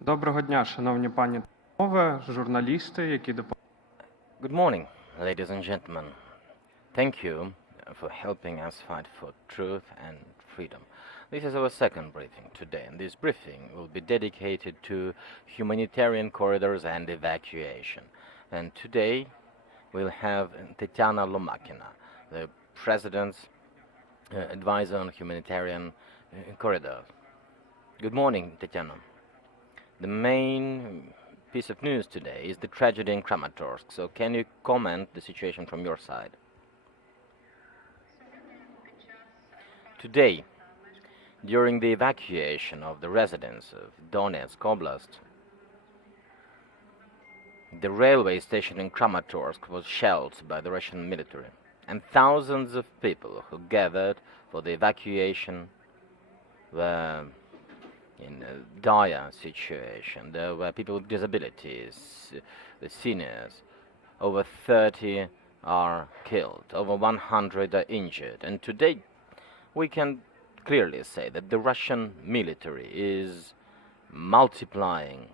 Доброго дня, шановні пані та панове, журналісти, які Good morning, ladies and gentlemen. Thank you for helping us fight for truth and freedom. This is our second briefing today, and this briefing will be dedicated to humanitarian corridors and evacuation. And today we'll have Tetyana Lomakina, the President's advisor on humanitarian corridors. Good morning, Tetyana. The main piece of news today is the tragedy in Kramatorsk. So can you comment the situation from your side? Today, during the evacuation of the residents of Donetsk Oblast, the railway station in Kramatorsk was shelled by the Russian military, and thousands of people who gathered for the evacuation were in a dire situation. There were people with disabilities, the seniors. Over 30 are killed, over 100 are injured. And today we can clearly say that the Russian military is multiplying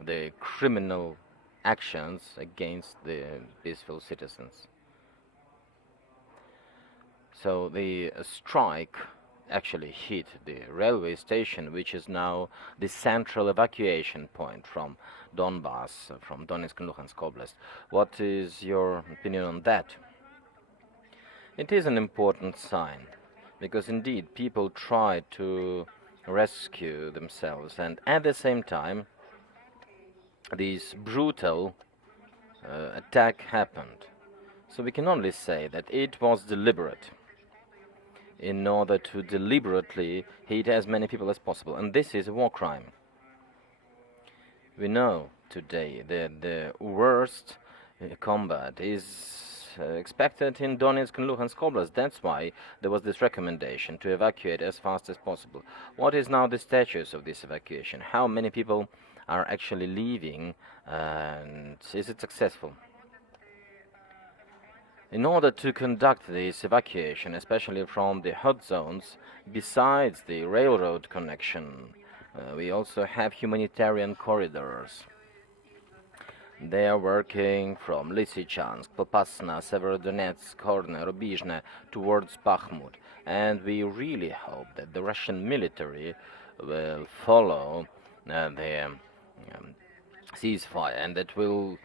the criminal actions against the peaceful citizens. So the strike actually hit the railway station, which is now the central evacuation point from Donbass, from Donetsk and Luhansk Oblast. What is your opinion on that? It is an important sign, because indeed people try to rescue themselves, and at the same time this brutal attack happened. So we can only say that it was deliberate, in order to deliberately hit as many people as possible. And this is a war crime. We know today that the worst combat is expected in Donetsk and Luhansk Oblast. That's why there was this recommendation to evacuate as fast as possible. What is now the status of this evacuation? How many people are actually leaving, and is it successful? In order to conduct this evacuation, especially from the hot zones, besides the railroad connection, we also have humanitarian corridors. They are working from Lysychansk, Popasna, Severodonetsk, Horne, Rubizhne towards Bakhmut. And we really hope that the Russian military will follow the ceasefire, and that will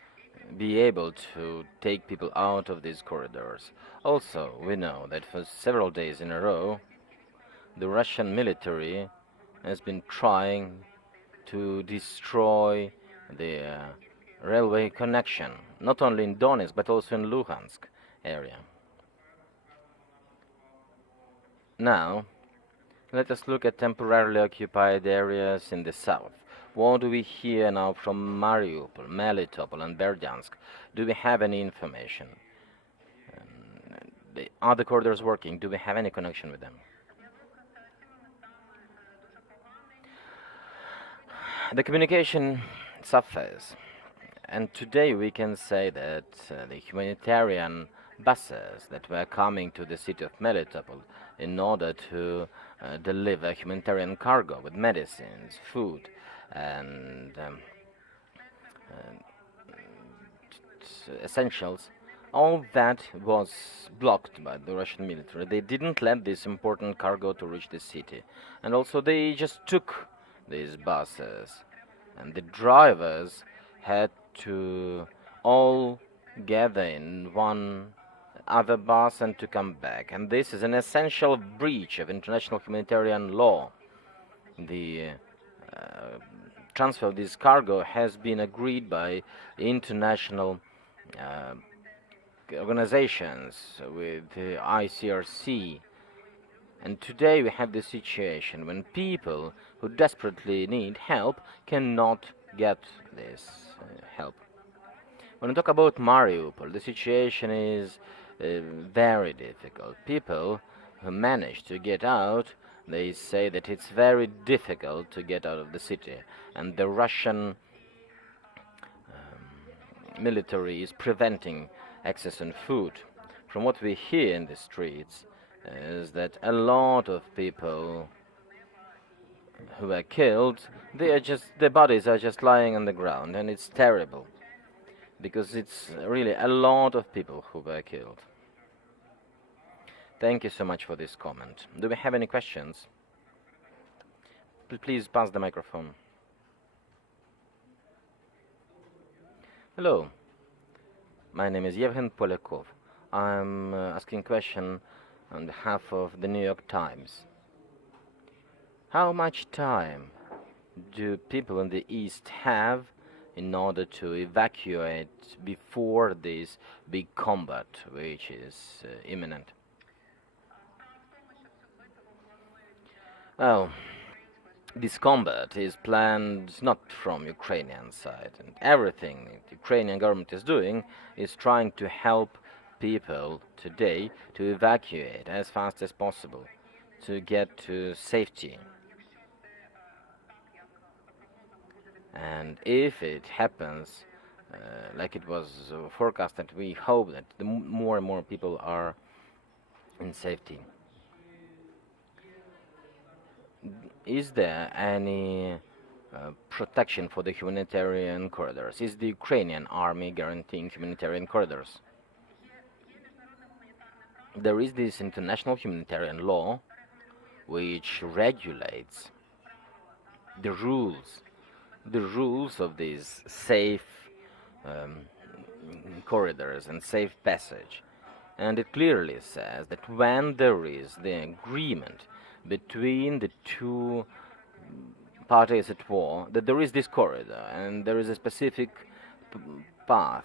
be able to take people out of these corridors. Also, we know that for several days in a row, the Russian military has been trying to destroy the railway connection, not only in Donetsk but also in Luhansk area. Now, let us look at temporarily occupied areas in the south. What do we hear now from Mariupol, Melitopol and Berdyansk? Do we have any information? Are the corridors working? Do we have any connection with them? The communication suffers, and today we can say that the humanitarian buses that were coming to the city of Melitopol in order to deliver humanitarian cargo with medicines, food, and essentials, all that was blocked by the Russian military. They didn't let this important cargo to reach the city, and also they just took these buses, and the drivers had to all gather in one other bus and to come back. And this is an essential breach of international humanitarian law. The transfer of this cargo has been agreed by international organizations with the ICRC. And today we have the situation when people who desperately need help cannot get this help. When we talk about Mariupol, the situation is very difficult. People who manage to get out, they say that it's very difficult to get out of the city, and the Russian military is preventing access on food. From what we hear in the streets is that a lot of people who were killed, their bodies are just lying on the ground, and it's terrible, because it's really a lot of people who were killed. Thank you so much for this comment. Do we have any questions? Please pass the microphone. Hello, my name is Yevhen Polyakov. I'm asking a question on behalf of the New York Times. How much time do people in the East have in order to evacuate before this big combat, which is imminent? Well, this combat is planned not from Ukrainian side, and everything the Ukrainian government is doing is trying to help people today to evacuate as fast as possible, to get to safety. And if it happens like it was forecasted, we hope that more and more people are in safety. Is there any protection for the humanitarian corridors? Is the Ukrainian army guaranteeing humanitarian corridors? There is this international humanitarian law which regulates the rules of these safe corridors and safe passage. And it clearly says that when there is the agreement between the two parties at war, that there is this corridor and there is a specific path.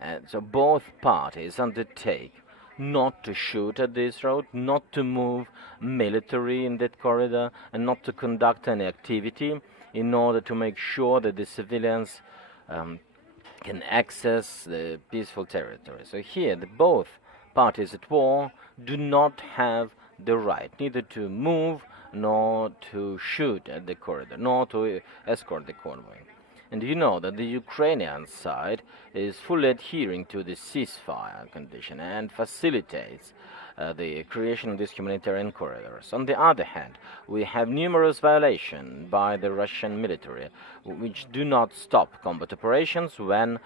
And so both parties undertake not to shoot at this road, not to move military in that corridor, and not to conduct any activity in order to make sure that the civilians can access the peaceful territory. So here, both parties at war do not have the right neither to move nor to shoot at the corridor, nor to escort the convoy. And you know that the Ukrainian side is fully adhering to the ceasefire condition and facilitates the creation of these humanitarian corridors. On the other hand, we have numerous violations by the Russian military, which do not stop combat operations when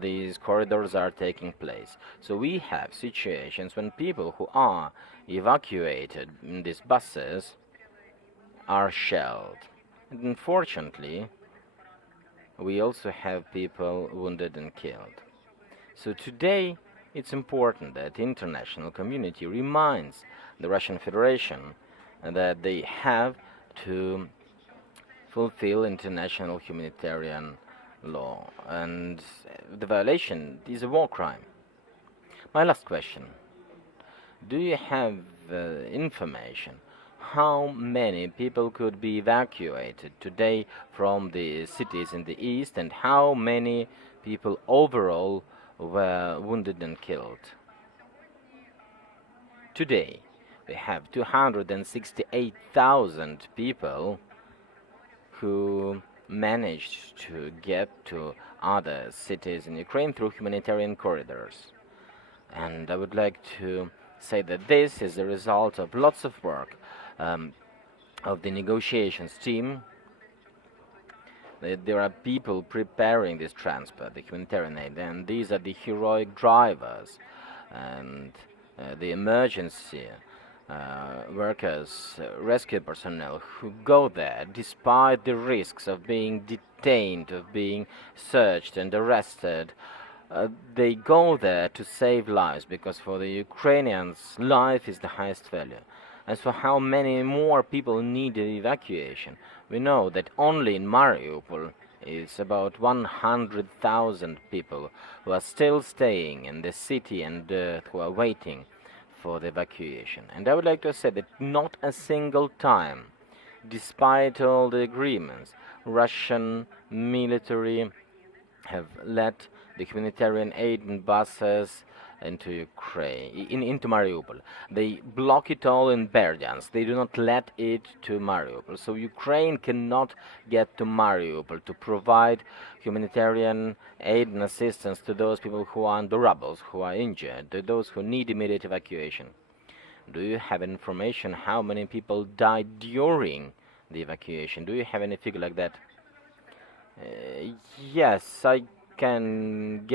these corridors are taking place. So we have situations when people who are evacuated in these buses are shelled. And unfortunately, we also have people wounded and killed. So today, it's important that the international community reminds the Russian Federation that they have to fulfill international humanitarian law, and the violation is a war crime. My last question: do you have information how many people could be evacuated today from the cities in the east, and how many people overall were wounded and killed? Today, we have 268,000 people who managed to get to other cities in Ukraine through humanitarian corridors. And I would like to say that this is the result of lots of work of the negotiations team. There are people preparing this transport, the humanitarian aid, and these are the heroic drivers and the emergency workers, rescue personnel who go there despite the risks of being detained, of being searched and arrested. They go there to save lives, because for the Ukrainians, life is the highest value. As for how many more people need evacuation, we know that only in Mariupol is about 100,000 people who are still staying in the city and who are waiting for the evacuation. And I would like to say that not a single time, despite all the agreements, Russian military have let the humanitarian aid in buses into Ukraine, into Mariupol. They block it all in Berdyansk. They do not let it to Mariupol. So Ukraine cannot get to Mariupol to provide humanitarian aid and assistance to those people who are on the rubble, who are injured, to those who need immediate evacuation. Do you have information how many people died during the evacuation. Do you have any figure like that? Yes, I can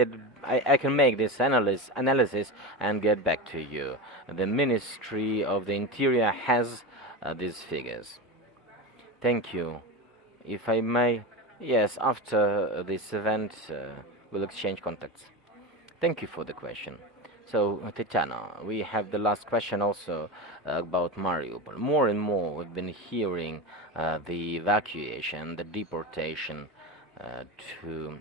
make this analysis and get back to you. The Ministry of the Interior has these figures. Thank you. If I may, yes, after this event, we'll exchange contacts. Thank you for the question. So, Tetyana, we have the last question also about Mariupol. More and more, we've been hearing the evacuation, the deportation to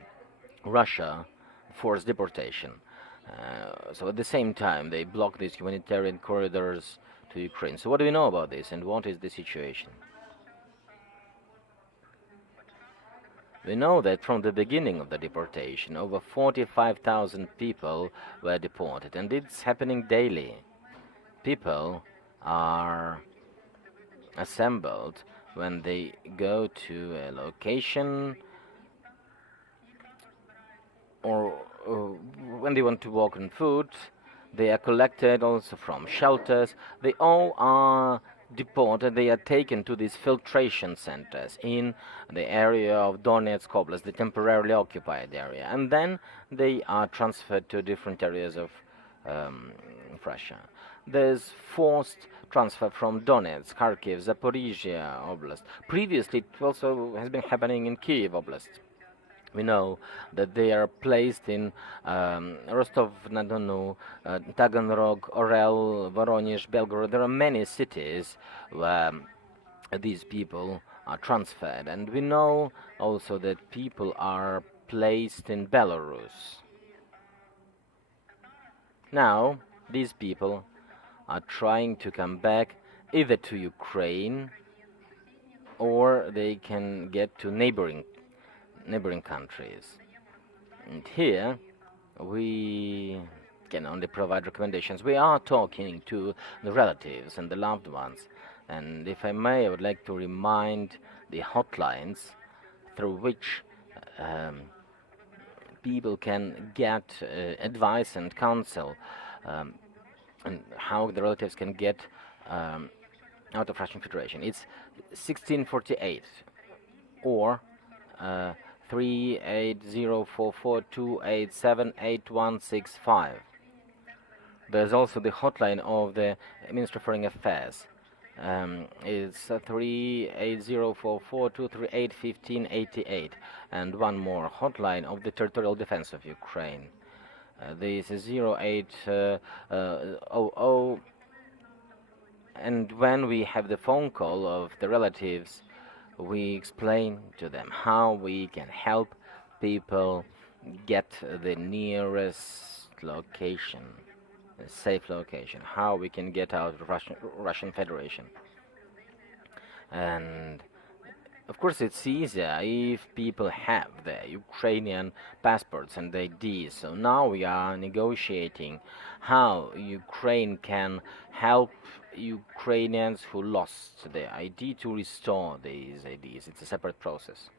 Russia, forced deportation. So at the same time, they block these humanitarian corridors to Ukraine. So what do we know about this, and what is the situation? We know that from the beginning of the deportation, over 45,000 people were deported, and it's happening daily. People are assembled when they go to a location or when they want to walk on foot. They are collected also from shelters. They all are deported. They are taken to these filtration centers in the area of Donetsk Oblast, the temporarily occupied area, and then they are transferred to different areas of Russia. There's forced transfer from Donetsk, Kharkiv, Zaporizhia Oblast. Previously, it also has been happening in Kiev Oblast. We know that they are placed in Rostov-na-Donu, Taganrog, Orel, Voronezh, Belgorod. There are many cities where these people are transferred. And we know also that people are placed in Belarus. Now, these people are trying to come back either to Ukraine or they can get to neighboring countries. And here we can only provide recommendations. We are talking to the relatives and the loved ones. And if I may, I would like to remind the hotlines through which people can get advice and counsel and how the relatives can get out of Russian Federation. It's 1648 or 3804428788165. There's also the hotline of the Ministry of Foreign Affairs. It's 3804423851588, and one more hotline of the Territorial Defense of Ukraine. This is 0800. And when we have the phone call of the relatives, we explain to them how we can help people get the nearest location, a safe location, how we can get out of Russian Federation. And of course it's easier if people have their Ukrainian passports and IDs. So now we are negotiating how Ukraine can help Ukrainians who lost their ID to restore these IDs. It's a separate process.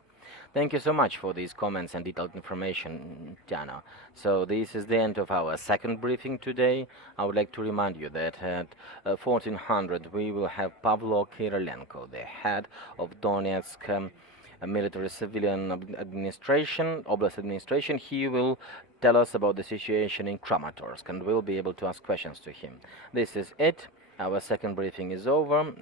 Thank you so much for these comments and detailed information, Tiana. So this is the end of our second briefing today. I would like to remind you that at 1400 we will have Pavlo Kyrylenko, the head of Donetsk military civilian administration, Oblast administration. He will tell us about the situation in Kramatorsk, and we'll be able to ask questions to him. This is it. Our second briefing is over.